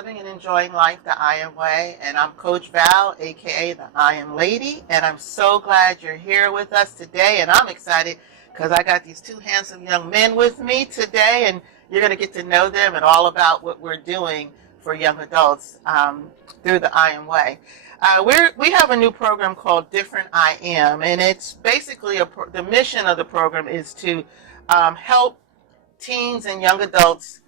Living and Enjoying Life the I Am Way, and I'm Coach Val, aka the I Am Lady, and I'm so glad you're here with us today, and I'm excited because I got these two handsome young men with me today, and you're going to get to know them and all about what we're doing for young adults through the I Am Way. We have a new program called Different I Am, and it's basically the mission of the program is to help teens and young adults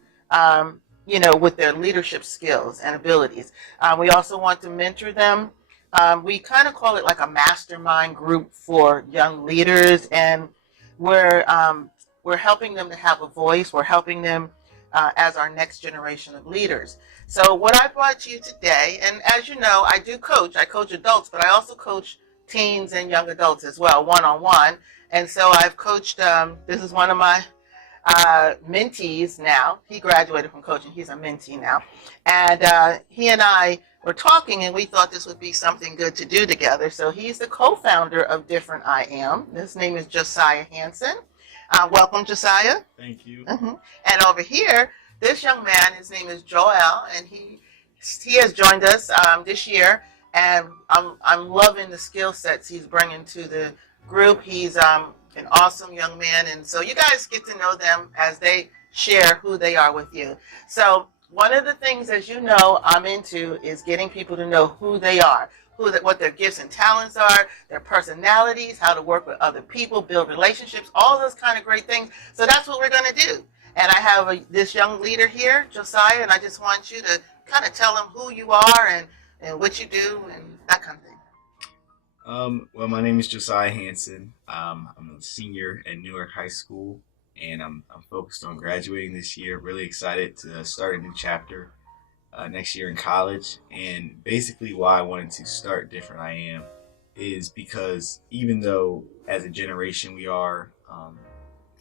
with their leadership skills and abilities. We also want to mentor them. We kind of call it like a mastermind group for young leaders, and we're helping them to have a voice. We're helping them as our next generation of leaders. So what I brought to you today, and as you know, I coach adults, but I also coach teens and young adults as well, one-on-one. And so I've coached, this is one of my mentees now. He graduated from coaching. He's a mentee now. And he and I were talking, and we thought this would be something good to do together. So he's the co-founder of Different I Am. His name is Josiah Hanson. Welcome, Josiah. Thank you. And over here, this young man, his name is Joel, and he has joined us this year. And I'm loving the skill sets he's bringing to the group. He's an awesome young man, and so you guys get to know them as they share who they are with you. So one of the things, as you know, I'm into is getting people to know who they are, what their gifts and talents are, their personalities, how to work with other people, build relationships, all those kind of great things. So that's what we're going to do. And I have this young leader here, Josiah, and I just want you to kind of tell him who you are and what you do and that kind of thing. Well, my name is Josiah Hanson. I'm a senior at Newark High School, and I'm focused on graduating this year. Really excited to start a new chapter next year in college. And basically why I wanted to start Different I Am is because even though as a generation we are,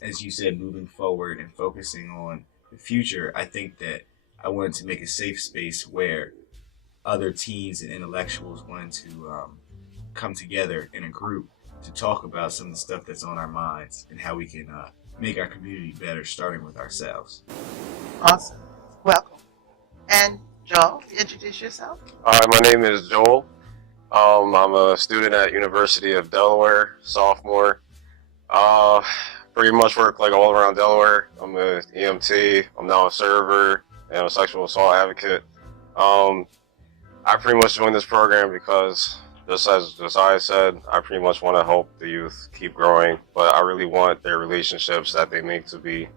as you said, moving forward and focusing on the future, I think that I wanted to make a safe space where other teens and intellectuals wanted to come together in a group to talk about some of the stuff that's on our minds and how we can make our community better, starting with ourselves. Awesome. Welcome. And Joel, introduce yourself. Hi, my name is Joel. I'm a student at University of Delaware, sophomore. Pretty much work like all around Delaware. I'm an EMT. I'm now a server and a sexual assault advocate. I pretty much joined this program because, just as Josiah said, I pretty much want to help the youth keep growing, but I really want their relationships that they make to be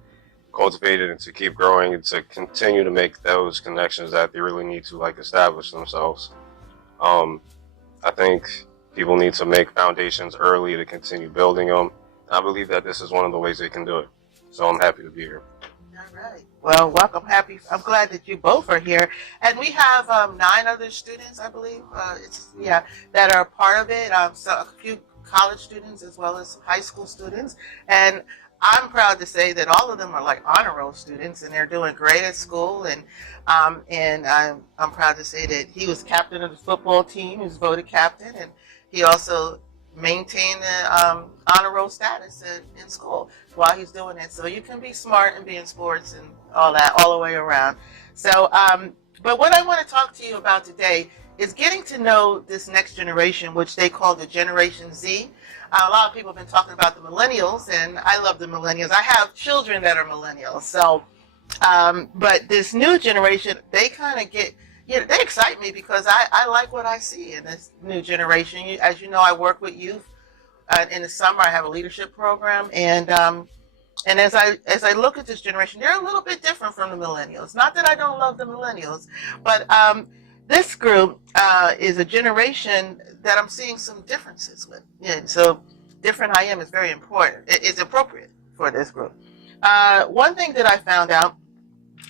cultivated and to keep growing and to continue to make those connections that they really need to establish themselves. I think people need to make foundations early to continue building them. I believe that this is one of the ways they can do it. So I'm happy to be here. All right. Well, welcome. I'm glad that you both are here. And we have 9 other students, I believe, that are part of it. So a few college students as well as high school students. And I'm proud to say that all of them are like honor roll students, and they're doing great at school. And I'm proud to say that he was captain of the football team. He was voted captain, and he also maintain the honor roll status in school while he's doing it. So you can be smart and be in sports and all that all the way around. So, but what I want to talk to you about today is getting to know this next generation, which they call the Generation Z. A lot of people have been talking about the millennials, and I love the millennials. I have children that are millennials. So, but this new generation, they kind of they excite me because I like what I see in this new generation. As you know, I work with youth. In the summer, I have a leadership program, and as I look at this generation, they're a little bit different from the millennials. Not that I don't love the millennials, but this group is a generation that I'm seeing some differences with. Yeah, so Different I Am is very important. It is appropriate for this group. One thing that I found out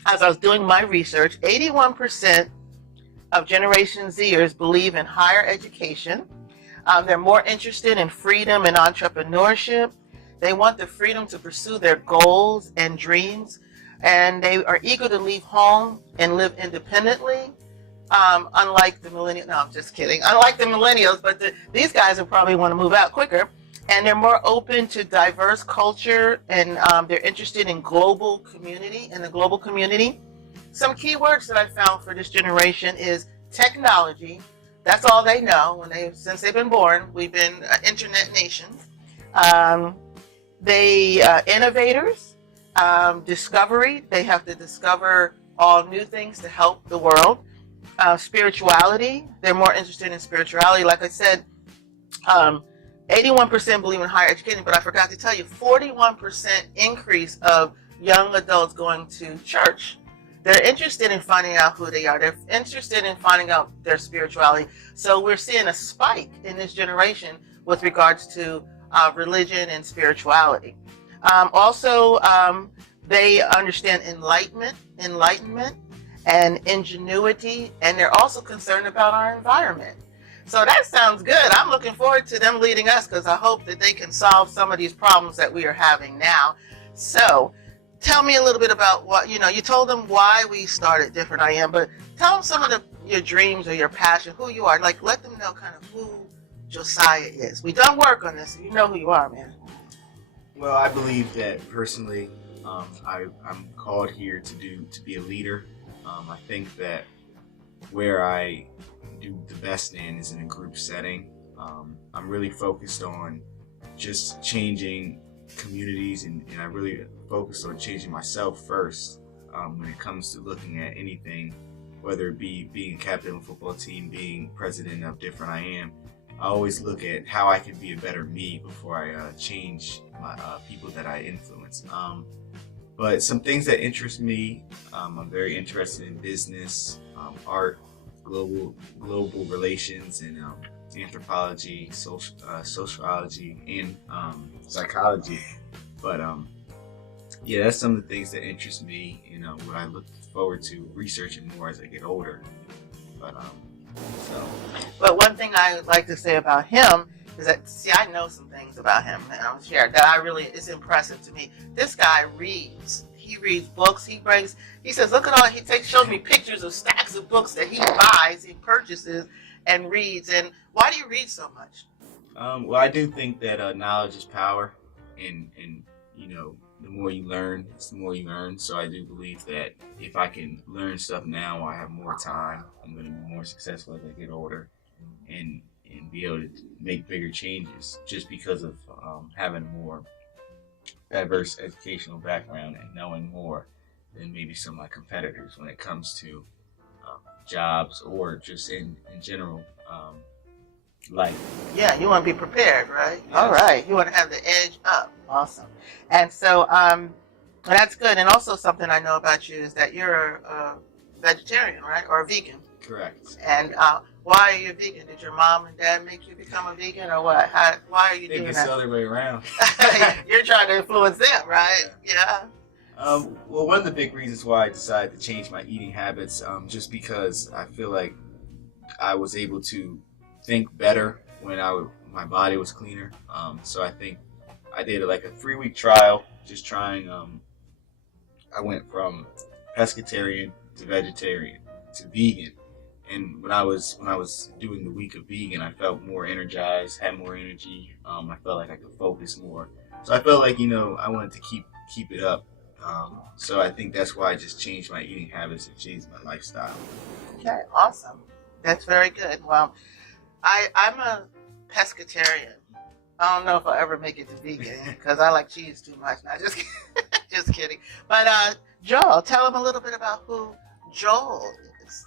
as I was doing my research, 81% of Generation Zers believe in higher education. They're more interested in freedom and entrepreneurship. They want the freedom to pursue their goals and dreams, and they are eager to leave home and live independently. Unlike the millennials, no, I'm just kidding. Unlike the millennials, but these guys will probably want to move out quicker. And they're more open to diverse culture, and they're interested in the global community. some key words that I found for this generation is technology. That's all they know since they've been born. We've been an internet nation. They innovators, discovery. They have to discover all new things to help the world. Spirituality. They're more interested in spirituality. Like I said, 81% believe in higher education, but I forgot to tell you, 41% increase of young adults going to church. They're interested in finding out who they are. They're interested in finding out their spirituality. So we're seeing a spike in this generation with regards to religion and spirituality. Also, they understand enlightenment, and ingenuity, and they're also concerned about our environment. So that sounds good. I'm looking forward to them leading us because I hope that they can solve some of these problems that we are having now. So tell me a little bit about what, you told them why we started Different I Am, but tell them some of your dreams or your passion, who you are. Like, let them know kind of who Josiah is. We done work on this, so you know who you are, man. Well, I believe that personally, I'm called here to be a leader. I think that where I do the best in is in a group setting. I'm really focused on just changing communities, and I really focused on changing myself first when it comes to looking at anything, whether it be being a captain of a football team, being president of Different I Am. I always look at how I can be a better me before I change my people that I influence. But some things that interest me, I'm very interested in business, art, global relations, and anthropology, sociology, and psychology. But yeah, that's some of the things that interest me. What I look forward to researching more as I get older. But one thing I like to say about him is that, I know some things about him, and I'm sure that it's impressive to me. This guy reads. He reads books. He says, look at all, shows me pictures of stacks of books that he buys, he purchases, and reads. And why do you read so much? Well, I do think that knowledge is power, and the more you learn, it's the more you earn. So I do believe that if I can learn stuff now while I have more time, I'm going to be more successful as I get older, and be able to make bigger changes just because of having a more diverse educational background and knowing more than maybe some of my competitors when it comes to jobs or just in general life. Yeah, you want to be prepared, right? Yes. All right. You want to have the edge up. Awesome. And so that's good. And also something I know about you is that you're a vegetarian, right? Or a vegan. Correct. And why are you a vegan? Did your mom and dad make you become a vegan, or what? Why are you I think doing it's that? the other way around. You're trying to influence them, right? Yeah. Well, one of the big reasons why I decided to change my eating habits, just because I feel like I was able to think better when my body was cleaner. So I think I did a 3-week trial, just trying. I went from pescatarian to vegetarian to vegan, and when I was doing the week of vegan, I felt more energized, had more energy. I felt like I could focus more. So I felt like I wanted to keep it up. So I think that's why I just changed my eating habits and changed my lifestyle. Okay, awesome. That's very good. Well, I'm a pescatarian. I don't know if I'll ever make it to vegan because I like cheese too much. Not just just kidding. But Joel, tell them a little bit about who Joel is.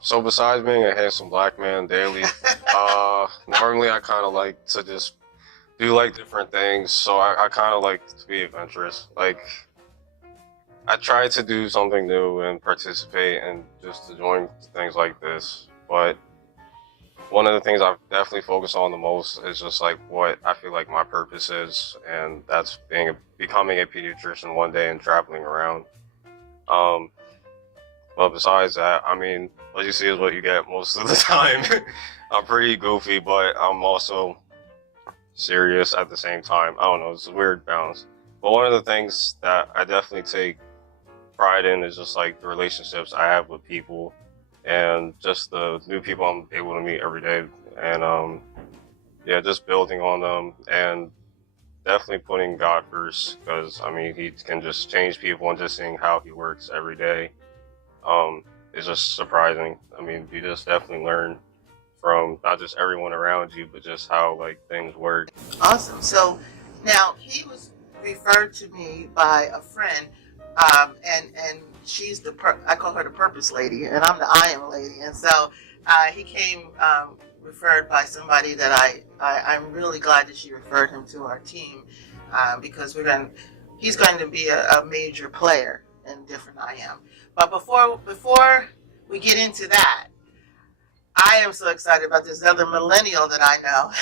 So besides being a handsome black man daily, normally I kind of like to just do different things. So I kind of like to be adventurous. I try to do something new and participate and just to join things like this. But one of the things I've definitely focused on the most is just what I feel like my purpose is, and that's becoming a pediatrician one day and traveling around. But besides that, what you see is what you get most of the time. I'm pretty goofy, but I'm also serious at the same time. I don't know, it's a weird balance. But one of the things that I definitely take pride in is just the relationships I have with people, and just the new people I'm able to meet every day, and just building on them, and definitely putting God first, because he can just change people, and just seeing how he works every day It's just surprising. I mean, you just definitely learn from not just everyone around you, but just how like things work. Awesome. So now he was referred to me by a friend, and she's I call her the purpose lady, and I'm the I am lady. And so he came referred by somebody that I'm really glad that she referred him to our team, because he's going to be a major player in Different I Am. But before we get into that, I am so excited about this other millennial that I know.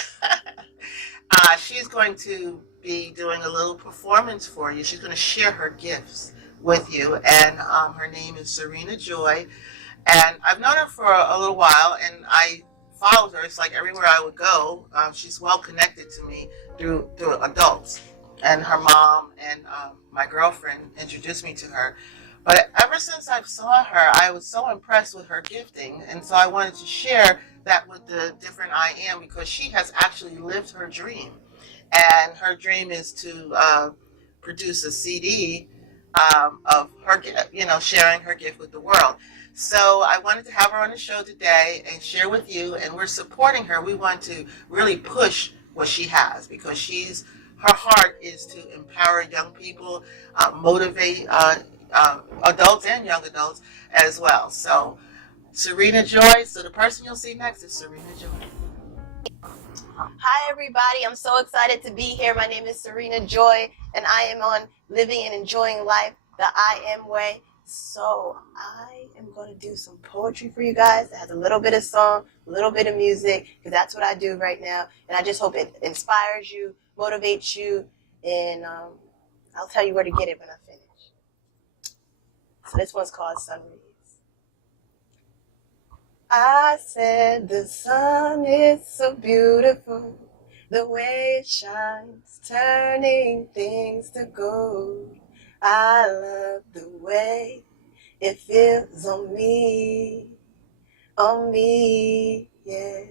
She's going to be doing a little performance for you. She's going to share her gifts with you, and her name is Serena Joy. And I've known her for a little while, and I followed her. It's like everywhere I would go, she's well connected to me through adults. And her mom and my girlfriend introduced me to her. But ever since I saw her, I was so impressed with her gifting. And so I wanted to share that with the Different I Am, because she has actually lived her dream. And her dream is to produce a CD of her, sharing her gift with the world. So I wanted to have her on the show today and share with you. And we're supporting her. We want to really push what she has, because her heart is to empower young people, motivate adults and young adults as well. So Serena Joy. So the person you'll see next is Serena Joy. Hi everybody, I'm so excited to be here. My name is Serena Joy, and I am on Living and Enjoying Life the I Am Way. So I am going to do some poetry for you guys. It has a little bit of song, a little bit of music, because that's what I do right now. And I just hope it inspires you, motivates you, and I'll tell you where to get it when I finish. So this one's called Sun Rays. I said the sun is so beautiful, the way it shines, turning things to gold. I love the way it feels on me, yeah.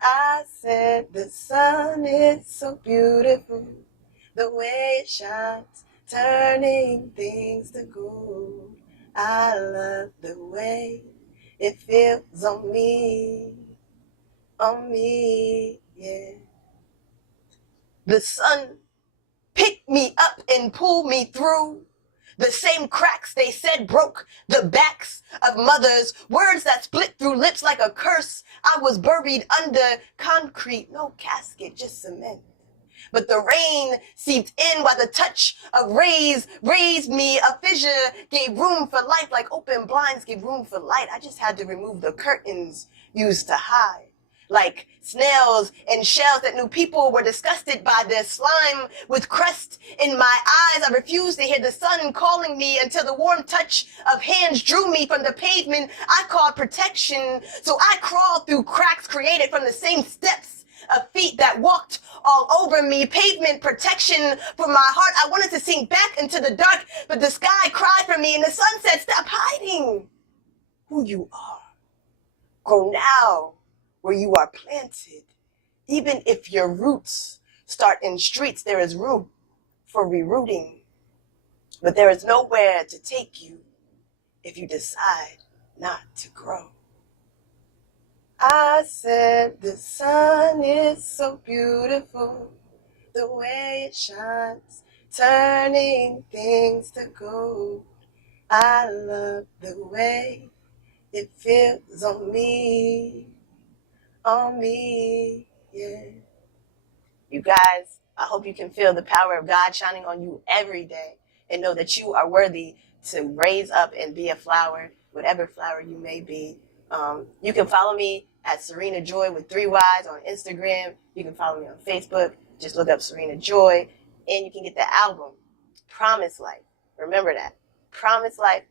I said the sun is so beautiful, the way it shines, turning things to gold. I love the way it feels on me, yeah. The sun picked me up and pulled me through the same cracks they said broke the backs of mothers. Words that split through lips like a curse. I was buried under concrete, no casket, just cement. But the rain seeped in while the touch of rays raised me. A fissure gave room for light, like open blinds give room for light. I just had to remove the curtains used to hide. Like snails and shells that knew people were disgusted by their slime. With crust in my eyes, I refused to hear the sun calling me until the warm touch of hands drew me from the pavement I called protection. So I crawled through cracks created from the same steps of feet that walked all over me. Pavement protection for my heart. I wanted to sink back into the dark, but the sky cried for me and the sun said, stop hiding who you are. Grow now where you are planted. Even if your roots start in streets, there is room for rerouting. But there is nowhere to take you if you decide not to grow. I said the sun is so beautiful, the way it shines, turning things to gold. I love the way it feels on me, yeah. You guys, I hope you can feel the power of God shining on you every day and know that you are worthy to raise up and be a flower, whatever flower you may be. You can follow me at Serena Joy with 3 Y's on Instagram. You can follow me on Facebook. Just look up Serena Joy. And you can get the album, Promise Life. Remember that. Promise Life,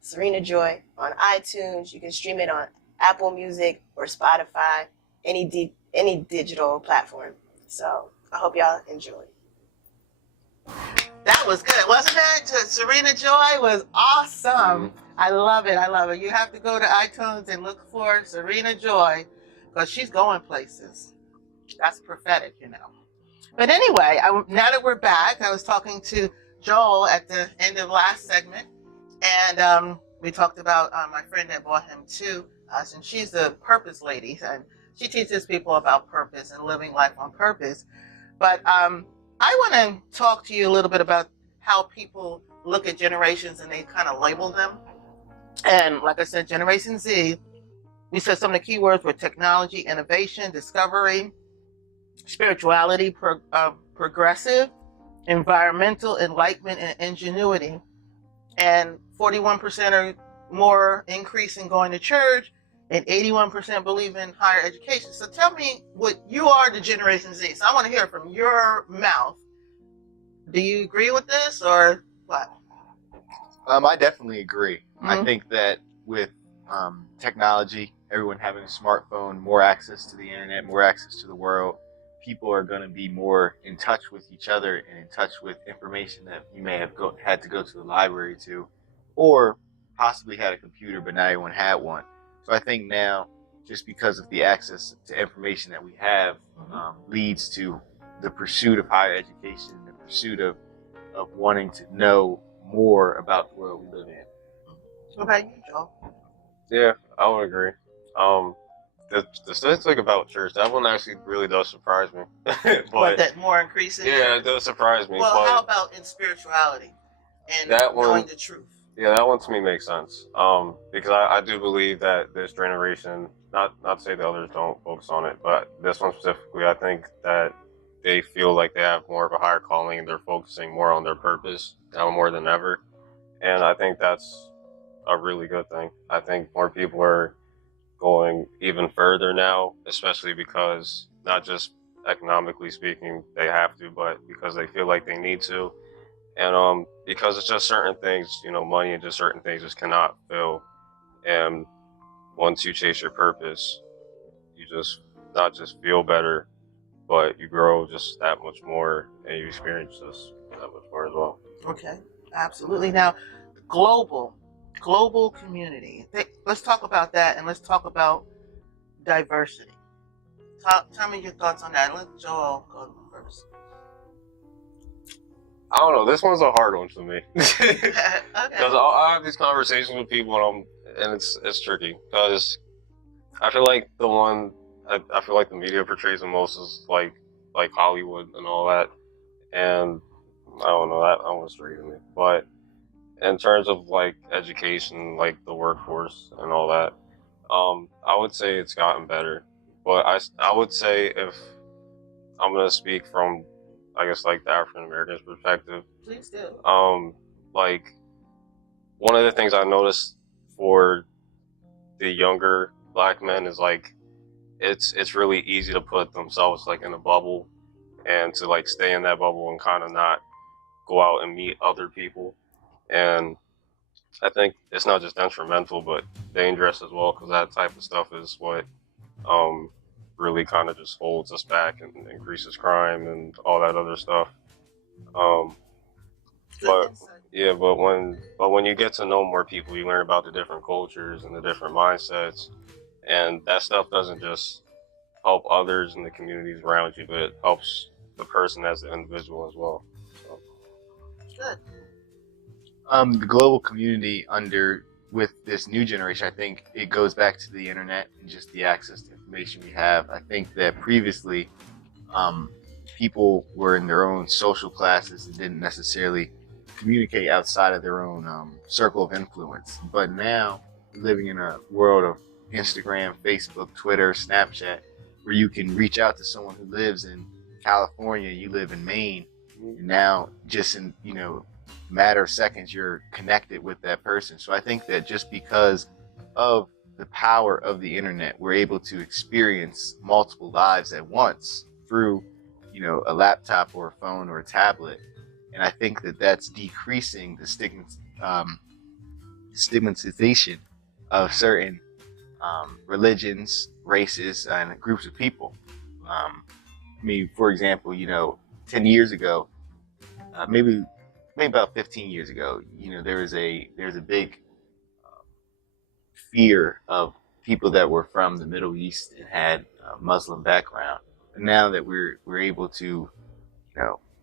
Serena Joy on iTunes. You can stream it on Apple Music or Spotify, any digital platform. So I hope y'all enjoy. That was good, wasn't it? Serena Joy was awesome. I love it. You have to go to iTunes and look for Serena Joy, because she's going places. That's prophetic, But anyway, now that we're back, I was talking to Joel at the end of last segment, And we talked about my friend that bought him two, and she's a purpose lady, and she teaches people about purpose and living life on purpose. But I want to talk to you a little bit about how people look at generations and they kind of label them. And like I said, Generation Z, we said some of the key words were technology, innovation, discovery, spirituality, progressive, environmental, enlightenment, and ingenuity. And 41% or more increase in going to church, and 81% believe in higher education. So tell me what you are the Generation Z. So I want to hear from your mouth. Do you agree with this or what? I definitely agree. Mm-hmm. I think that with technology, everyone having a smartphone, more access to the internet, more access to the world, people are going to be more in touch with each other and in touch with information that you may have had to go to the library to, or possibly had a computer, but not everyone had one. So I think now, just because of the access to information that we have, leads to the pursuit of higher education, the pursuit of wanting to know more about the world we live in. What about you, Joel? Yeah, I would agree. The statistic about church, that one actually really does surprise me. What, that more increases? Yeah, it does surprise me. Well, but how about in spirituality and that one, knowing the truth? Yeah, that one to me makes sense. Because I do believe that this generation, not to say the others don't focus on it, but this one specifically, I think that they feel like they have more of a higher calling and they're focusing more on their purpose now more than ever. And I think that's a really good thing. I think more people are going even further now, especially because not just economically speaking they have to, but because they feel like they need to. And because it's just certain things, money and just certain things just cannot fill. And once you chase your purpose, you just not just feel better, but you grow just that much more and you experience this that much more as well. Okay, absolutely. Now, global community. Let's talk about that, and let's talk about diversity. Tell me your thoughts on that. Let Joel go first. I don't know. This one's a hard one for me Okay. because I have these conversations with people, and it's tricky because I feel like I feel like the media portrays the most is like Hollywood and all that, and I don't know, that one's tricky to me. But in terms of like education, like the workforce and all that, I would say it's gotten better. But I would say, if I'm gonna speak from, I guess, like the African American's perspective, Please do. like one of the things I noticed for the younger black men is like it's really easy to put themselves like in a bubble and to like stay in that bubble and kind of not go out and meet other people. And I think it's not just detrimental, but dangerous as well, because that type of stuff is what really kind of just holds us back and increases crime and all that other stuff. But yeah, but when you get to know more people, you learn about the different cultures and the different mindsets, and that stuff doesn't just help others in the communities around you, but it helps the person as an individual as well. So. Good. The global community with this new generation, I think it goes back to the internet and just the access to information we have. I think that previously people were in their own social classes and didn't necessarily communicate outside of their own circle of influence. But now, living in a world of Instagram, Facebook, Twitter, Snapchat, where you can reach out to someone who lives in California, you live in Maine, and now just in matter of seconds you're connected with that person. So I think that just because of the power of the internet, we're able to experience multiple lives at once through a laptop or a phone or a tablet. And I think that that's decreasing the stigmatization of certain religions, races, and groups of people. For example, 10 years ago, maybe about 15 years ago, there's a big fear of people that were from the Middle East and had a Muslim background. And now that we're able to,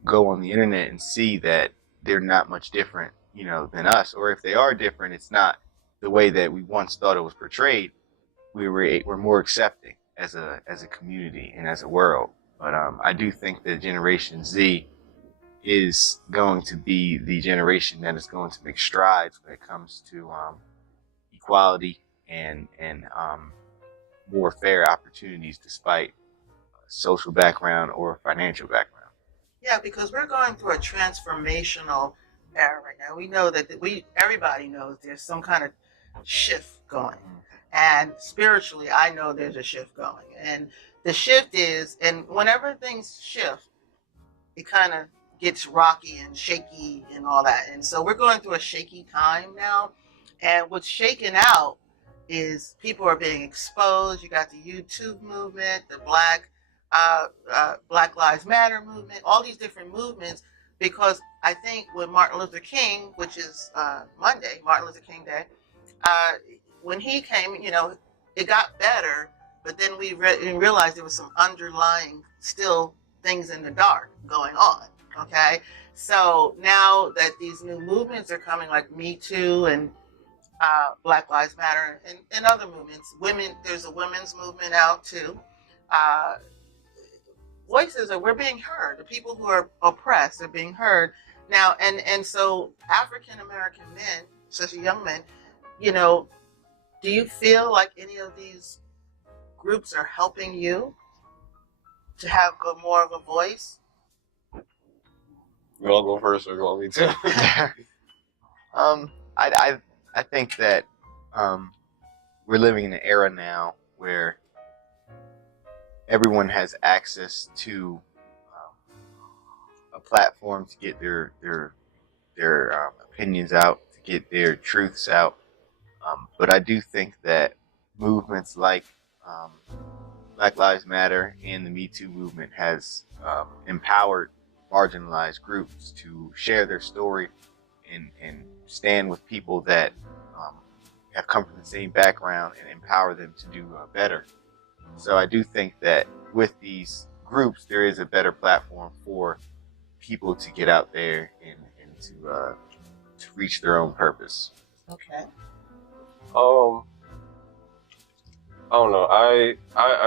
go on the internet and see that they're not much different than us, or if they are different, it's not the way that we once thought it was portrayed. We're more accepting as a community and as a world. But I do think that Generation Z is going to be the generation that is going to make strides when it comes to equality and more fair opportunities, despite social background or financial background. Yeah, because we're going through a transformational era right now. We know that everybody knows there's some kind of shift going. And spiritually, I know there's a shift going. And the shift is, and whenever things shift, it kind of gets rocky and shaky and all that. And so we're going through a shaky time now. And what's shaken out is people are being exposed. You got the YouTube movement, the Black Lives Matter movement, all these different movements. Because I think when Martin Luther King, which is Monday, Martin Luther King Day, when he came, it got better. But then we realized there was some underlying still things in the dark going on. Okay, so now that these new movements are coming, like Me Too and Black Lives Matter and other movements, there's a women's movement out too. Voices we're being heard. The people who are oppressed are being heard now, and so African American men, especially young men, do you feel like any of these groups are helping you to have more of a voice? You want to go first, or you want me to? I think that we're living in an era now where everyone has access to a platform to get their opinions out, to get their truths out. But I do think that movements like Black Lives Matter and the Me Too movement has empowered marginalized groups to share their story and stand with people that have come from the same background and empower them to do better. So I do think that with these groups, there is a better platform for people to get out there and to reach their own purpose. Okay. I don't know. I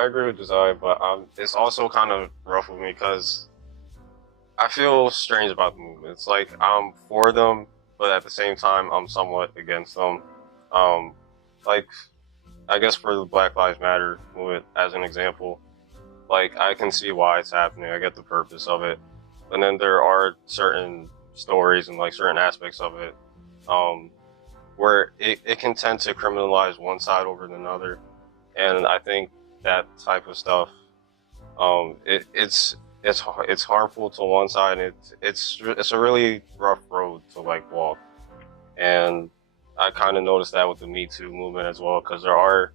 agree with Desire, but it's also kind of rough with me because I feel strange about the movement. It's like I'm for them, but at the same time, I'm somewhat against them. Like, I guess for the Black Lives Matter movement, as an example, like, I can see why it's happening. I get the purpose of it. And then there are certain stories and, like, certain aspects of it where it can tend to criminalize one side over another. And I think that type of stuff, it's harmful to one side. And it's a really rough road to, like, walk. And I kind of noticed that with the Me Too movement as well, because there are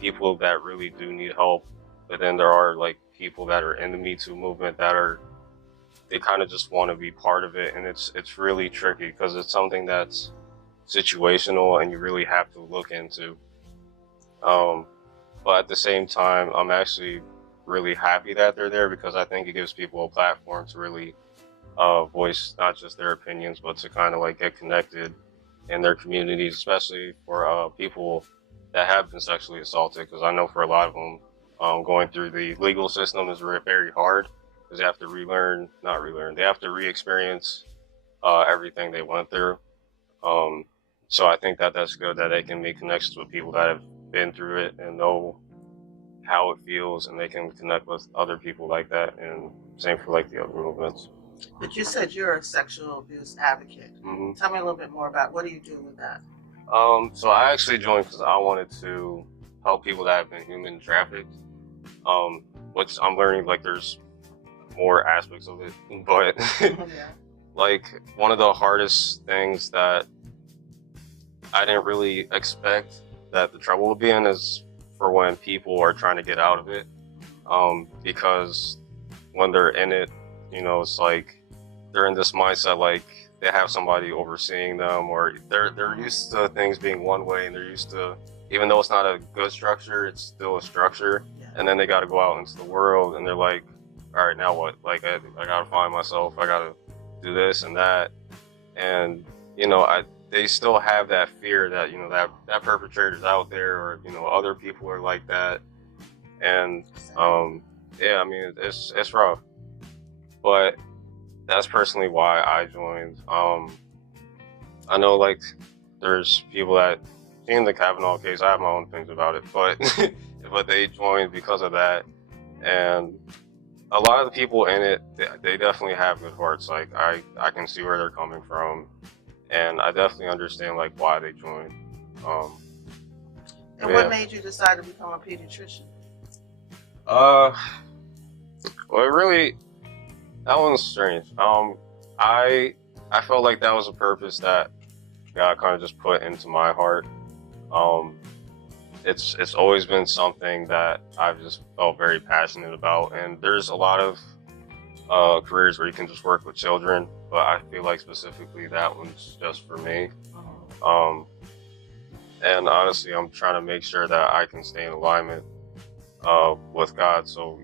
people that really do need help, but then there are, like, people that are in the Me Too movement that they kind of just want to be part of it, and it's really tricky because it's something that's situational and you really have to look into. But at the same time, I'm actually really happy that they're there because I think it gives people a platform to really voice not just their opinions, but to kind of, like, get connected in their communities, especially for people that have been sexually assaulted, because I know for a lot of them, going through the legal system is very hard because they have to they have to re-experience everything they went through. So I think that's good that they can make connections with people that have been through it and know how it feels, and they can connect with other people like that, and same for, like, the other movements. But you said you're a sexual abuse advocate. Mm-hmm. Tell me a little bit more about what do you do with that? So I actually joined because I wanted to help people that have been human trafficked, which I'm learning, like, there's more aspects of it, but Yeah. like, one of the hardest things that I didn't really expect that the trouble would be in is for when people are trying to get out of it, because when they're in it, it's like they're in this mindset, like they have somebody overseeing them, or they're used to things being one way, and they're used to, even though it's not a good structure, it's still a structure. Yeah. And then they got to go out into the world, and they're like, all right, now what? Like, I got to find myself, I got to do this and that. And they still have that fear that that perpetrator's out there, or other people are like that, and yeah, I mean it's rough, but that's personally why I joined. I know like there's people that in the Kavanaugh case, I have my own things about it, but but they joined because of that, and a lot of the people in it, they definitely have good hearts. Like I can see where they're coming from, and I definitely understand like why they joined. And Yeah. what made you decide to become a pediatrician? Well, it really, that one's strange. I felt like that was a purpose that God kind of just put into my heart. It's always been something that I've just felt very passionate about, and there's a lot of careers where you can just work with children, but I feel like specifically that one's just for me. And honestly, I'm trying to make sure that I can stay in alignment with God, so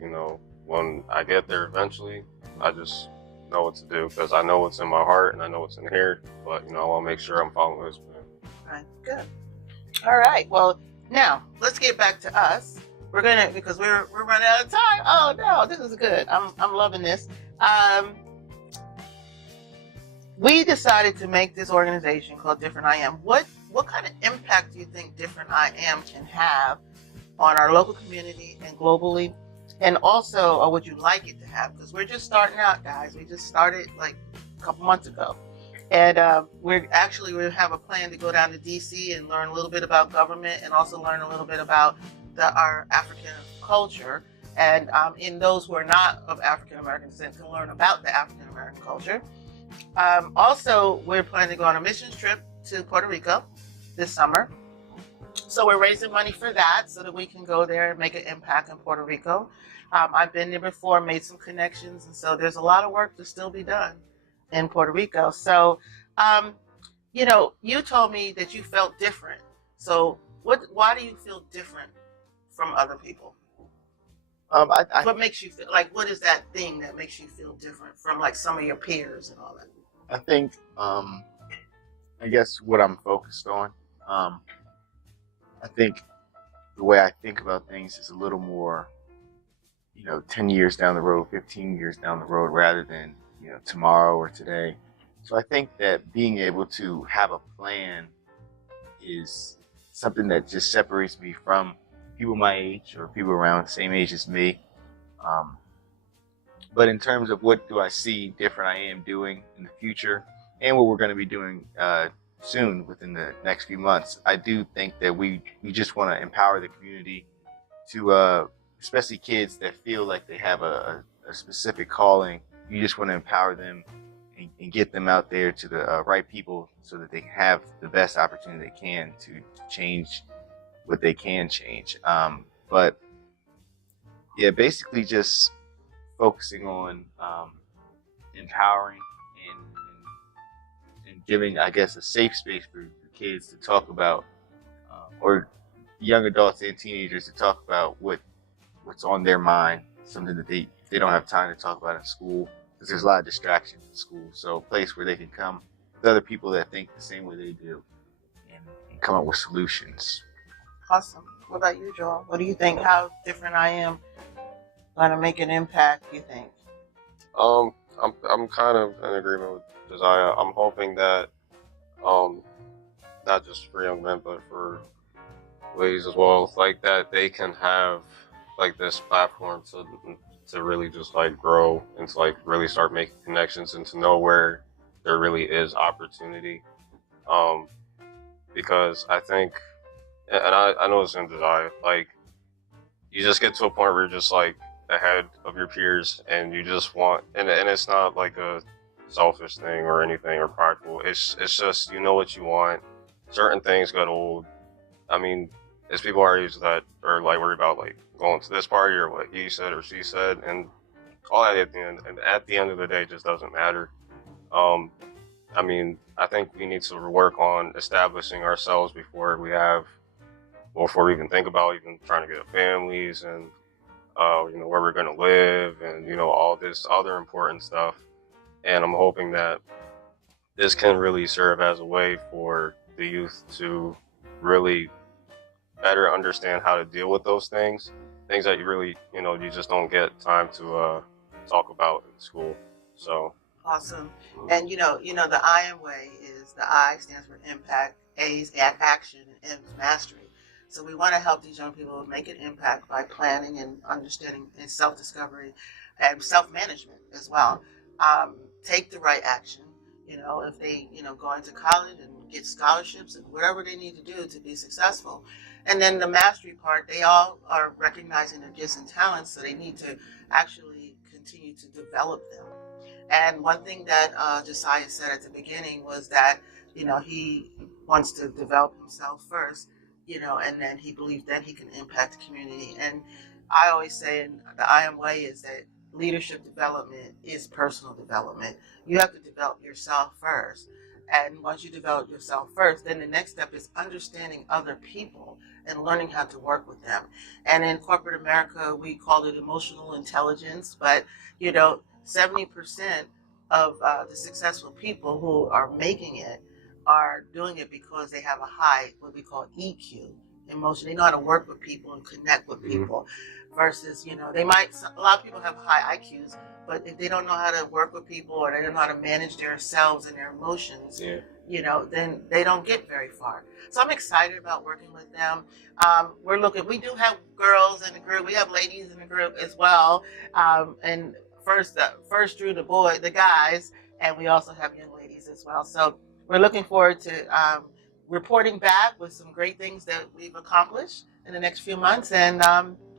when I get there eventually, I just know what to do, because I know what's in my heart and I know what's in here, but I want to make sure I'm following His plan. Right, good. All right. Well, now let's get back to us. We're gonna, because we're running out of time. Oh no, this is good. I'm loving this. We decided to make this organization called Different I Am. What kind of impact do you think Different I Am can have on our local community and globally? And also, or would you like it to have? Because we're just starting out, guys. We just started like a couple months ago. And we have a plan to go down to DC and learn a little bit about government, and also learn a little bit about our African culture. And in those who are not of African American descent, to learn about the African American culture. Also, we're planning to go on a missions trip to Puerto Rico this summer. So we're raising money for that so that we can go there and make an impact in Puerto Rico. I've been there before, made some connections, and so there's a lot of work to still be done in Puerto Rico. So, you told me that you felt different. So why do you feel different from other people? What makes you feel, like, what is that thing that makes you feel different from like some of your peers and all that? I think, I guess what I'm focused on, I think the way I think about things is a little more, 10 years down the road, 15 years down the road, rather than, tomorrow or today. So I think that being able to have a plan is something that just separates me from people my age or people around the same age as me. But in terms of what do I see Different I Am doing in the future, and what we're going to be doing soon within the next few months, I do think that we just want to empower the community to, especially kids that feel like they have a specific calling. You just want to empower them and get them out there to the right people so that they can have the best opportunity they can to change what they can change. But yeah, basically just focusing on empowering and giving, I guess, a safe space for kids to talk about, or young adults and teenagers to talk about what's on their mind, something that they don't have time to talk about in school, because there's a lot of distractions in school. So a place where they can come with other people that think the same way they do and come up with solutions. Awesome. What about you, Joel? What do you think? How Different I Am going to make an impact, you think? I'm kind of in agreement with Josiah. I'm hoping that not just for young men, but for ladies as well, like that they can have like this platform to really just like grow and to like really start making connections and to know where there really is opportunity. Because I think, and I know it's in Josiah, like you just get to a point where you're just like ahead of your peers, and you just want, and it's not like a selfish thing or anything or prideful. It's just what you want. Certain things got old. I mean, there's people our age that are like worried about like going to this party or what he said or she said, and all that at the end of the day just doesn't matter. I mean, I think we need to work on establishing ourselves before we even think about even trying to get families and where we're going to live and all this other important stuff. And I'm hoping that this can really serve as a way for the youth to really better understand how to deal with those things that you really, you just don't get time to talk about in school. So Awesome. And the IM way is the I stands for impact, A is action, and M is mastery. So we want to help these young people make an impact by planning and understanding and self-discovery and self-management as well. Take the right action. If they, go into college and get scholarships and whatever they need to do to be successful. And then the mastery part, they all are recognizing their gifts and talents, so they need to actually continue to develop them. And one thing that Josiah said at the beginning was that, he wants to develop himself first, and then he believes that he can impact the community. And I always say in the IM way is that leadership development is personal development. You have to develop yourself first. And once you develop yourself first, then the next step is understanding other people and learning how to work with them. And in corporate America, we call it emotional intelligence, but 70% of the successful people who are making it are doing it because they have a high, what we call EQ, emotion. They know how to work with people and connect with people. Versus, a lot of people have high IQs, but if they don't know how to work with people or they don't know how to manage themselves and their emotions, then they don't get very far. So I'm excited about working with them. We do have girls in the group. We have ladies in the group as well. And first drew the guys, and we also have young ladies as well. So we're looking forward to reporting back with some great things that we've accomplished in the next few months. And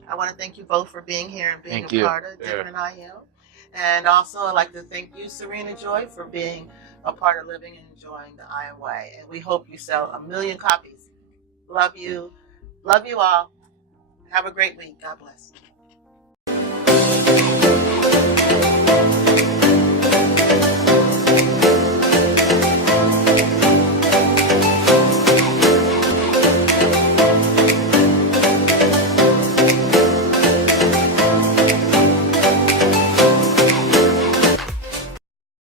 I want to thank you both for being here and being a part of Different IM. And also I'd like to thank you, Serena Joy, for being a part of living and enjoying the IM way. And we hope you sell 1 million copies. Love you. Love you all. Have a great week. God bless.